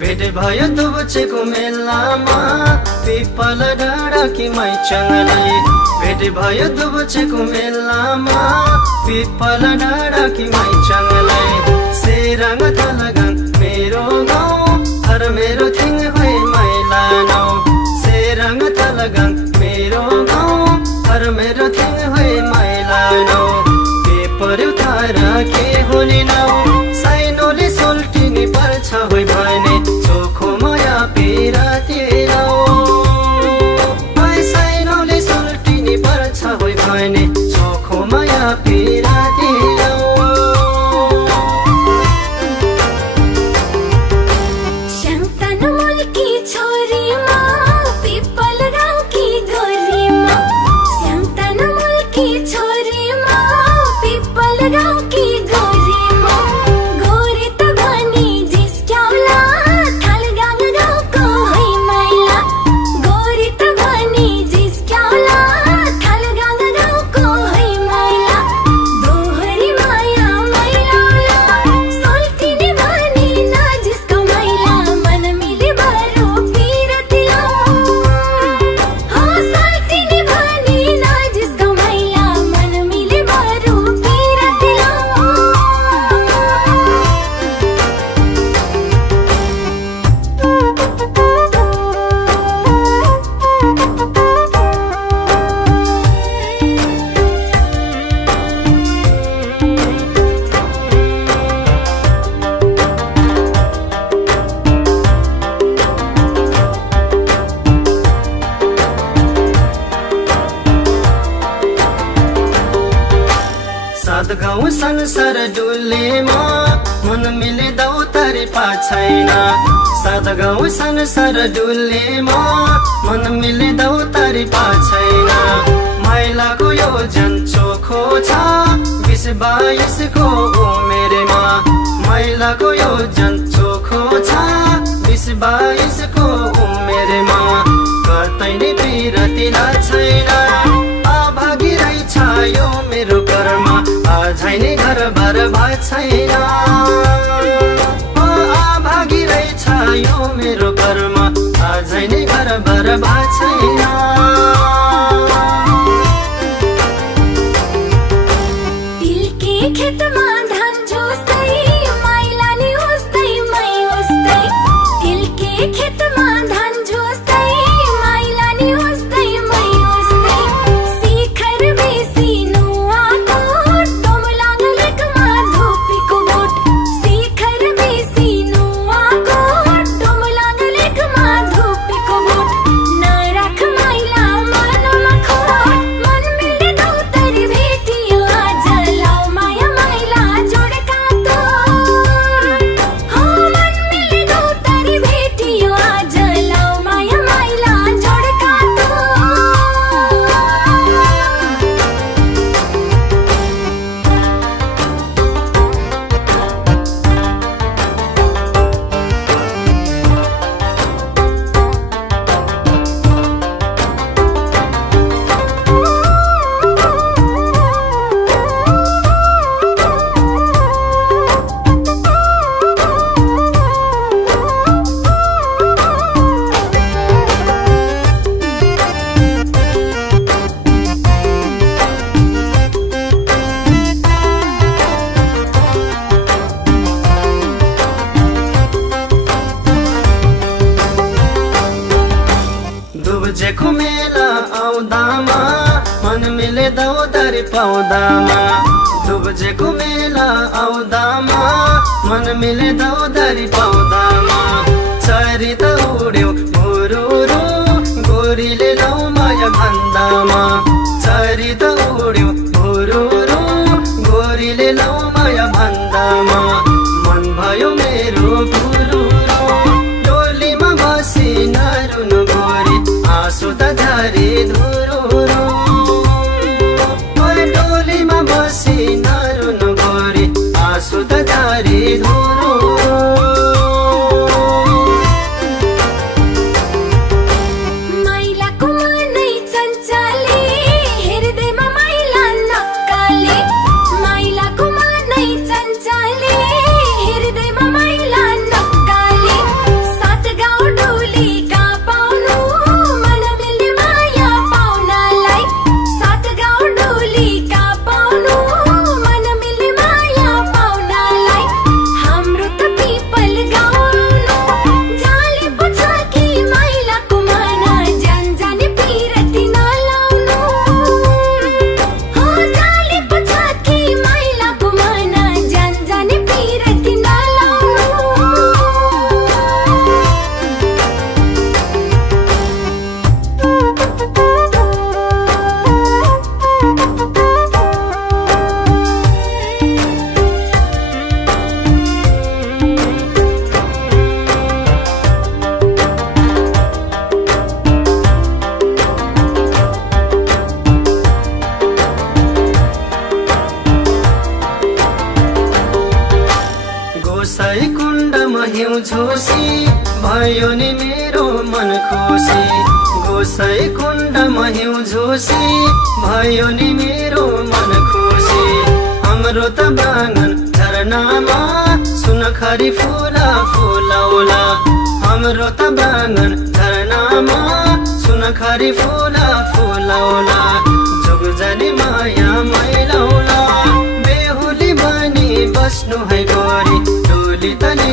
भेट भयो दुबुचेको मेलामा पिपल डाँडा कि मैचङलाई भेट भयो दुबुचेको मेलामा पिपल डाँडा कि मैचङलाई सेरङ थलगाङ मेरो गाउँ हर मेरो थिङ भए मैला नाउ सेरङ थलगाङ मेरो गाउँ हर मेरो थिङ भए मैला नाउ के पर्यो तारा के होली नाउ साइनोले सोल्टिनी पर्छ होइ भने चोखो माया पिरातिरौ साइनोले सोल्टिनी पर्छ होइ भने चोखो माया पिरातिरौ सात गाउँ संसार डुलेमा मन मिले दौतारी पाछैन सात गाउँ संसार डुलेमा मन मिले दौतारी पाछैन मैलाको यो जन चोखो छ 20-22 को उमेरमा मैलाको यो जन चोखो छ 20-22 को उमेरमा कतै नै पिरतिला छैन अभागी रहेछ यो मेरो घरमा आझै नै घर बार भाइ छैन अभागी रहेछ यो मेरो घरमा आझै नै घर बार भाइ छैन दिलके खेतमा धान जोस्दै मैला नि उस्दै मै उस्दै दिलके खेतमा धान जोस्दै मैला नि उस्दै मै उस्दै शिखर बेसी नुवाको टोमलाङ लेकमा धोपीको बोट शिखर बेसी नुवाको टोमलाङ लेकमा धोपीको बोट नराख मैला मनमा खोट मन मिल्ने दौतरी भेटियो आज लाउ माया मैला जोडेका तोर हो मन मिल्ने दौतरी भेटियो आज लाउ माया मैला जोडेका तोर दुबुचेको मेला आउँदामा मन मिले दौतारी पाउँदामा दुबुचेको मेला आउँदामा मन मिले दौतारी पाउँदामा चरी त उड्यो हुरुरु गोरीले लौ माया भन्दामा चरी त उड्यो हुरुरु गोरीले लौ माया भन्दामा मन भयो मेरो गुरु डोलीमा बसी नरुनु गोरी आँसु त झारी धुरुरु डोलीमा बसी नरुनु गोरी आँसु त झारी धुरुरु झोसी भयो नि मेरो मन खुसी गोसाई कुण्डमा हिउँ झोसी भयो नि मेरो मन खुसी हाम्रो त बाँगन झरनामा सुनखरी फुला फुलाउला हाम्रो त बाँगन झरनामा सुनखरी फुला फुलाउला जोगजनी माया मैलाउला बेहुली बनी बस्नु है गोरी टोली तनी